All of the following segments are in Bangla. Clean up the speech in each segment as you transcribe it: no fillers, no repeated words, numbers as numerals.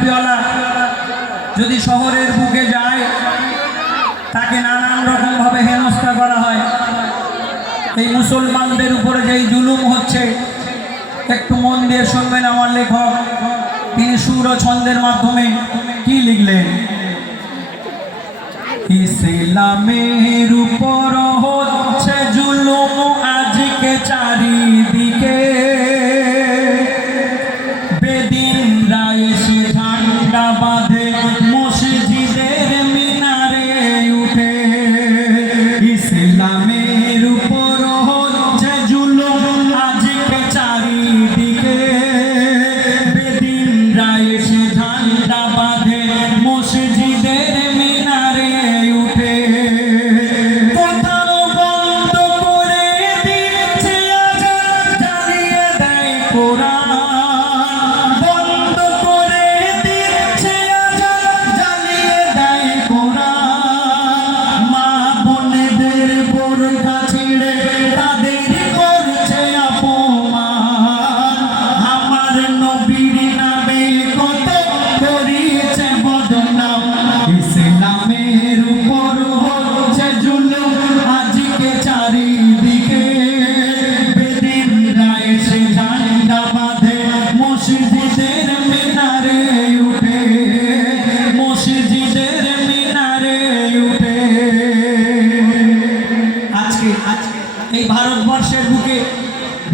টুপিওয়ালা যদি শহরের বুকে যায় তাকে নানান রকমভাবে হেনস্থা করা হয়। এই মুসলমানদের উপরে যেই জুলুম হচ্ছে একটু মন দিয়ে শুনবেন আমার লেখক তিনি সুর ও ছন্দের মাধ্যমে কি লিখলেন। ইসলামের উপর হচ্ছে জুলুম আজকে চারিদিকে, বেদিনরা এসে ঝান্ডা বাঁধে মসজিদের মিনারে উঠে। ইসলামের উপর হচ্ছে জুলুম আজকে চারিদিকে, বেদিনরা এসে ঝান্ডা বাঁধে মসজিদের মিনারে উঠে। কোথাও বন্ধ করে দিচ্ছে আজান, জ্বালিয়ে দেয় কোরআন। বন্ধ করে দিচ্ছে আজান, জ্বালিয়ে দেয় কোরআন। মা বোনেদের বোরখা ছিঁড়ে তাদের করছে অপমান। আমার নবীর নামে কত করিয়েছে বদনাম। ইসলামের উপর হচ্ছে জুলুম আজকে চারিদিকে, বেদিনরা এসে ঝান্ডা বাঁধে মসজিদের মিনারে উঠে। মসজিদের মিনারে উঠে। আজকে এই ভারতবর্ষের বুকে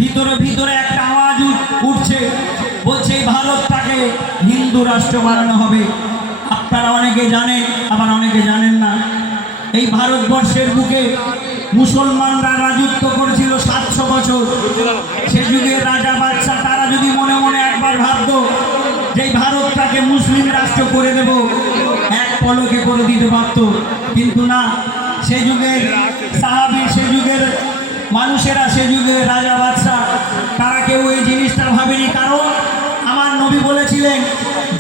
ভিতরে ভিতরে একটা আওয়াজ উঠছে, বলছে এই ভারতটাকে হিন্দু রাষ্ট্র বানানো হবে। আপনারা অনেকে জানেন আবার অনেকে জানেন না। এই ভারতবর্ষের বুকে মুসলমানরা রাজত্ব করেছিল 700 বছর। সে যুগে রাজা বাদশা তারা যদি মনে মনে একবার ভাবতো যে এই ভারতটাকে মুসলিম রাষ্ট্র করে দেব, এক পলকে করে দিতে পারত, কিন্তু না। সে যুগের সাহাবী, সে যুগের মানুষেরা, সে যুগের রাজা বাদশা তারা কেউ এই জিনিসটা ভাবেনি। কারণ আমার নবী বলেছিলেন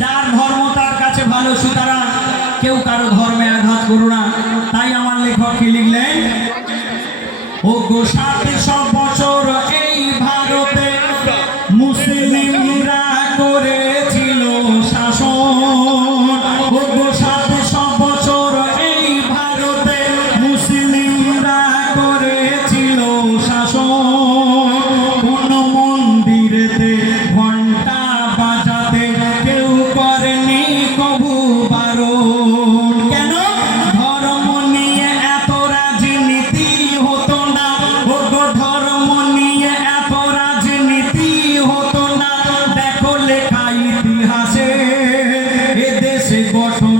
যার ধর্ম তার কাছে ভালো, সুতরাং কেউ কারো ধর্মে আঘাত করো না। তাই আমার লেখক কি লিখলেন, ও গো 700 বছর এই ভারতে মুসলিমরা করেছিল শাসন। ও গো 700 বছর এই ভারতে মুসলিমরা করেছিল শাসন। কোন মন্দিরেতে ঘন্টা বাজাতে কেউ করেনি কবু বারণ। কেন? ধর্ম নিয়ে এত রাজনীতি হতো না। ও গো ধর্ম নিয়ে এত রাজনীতি হতো না। দেখো লেখা ইতিহাসে এদেশে গঠন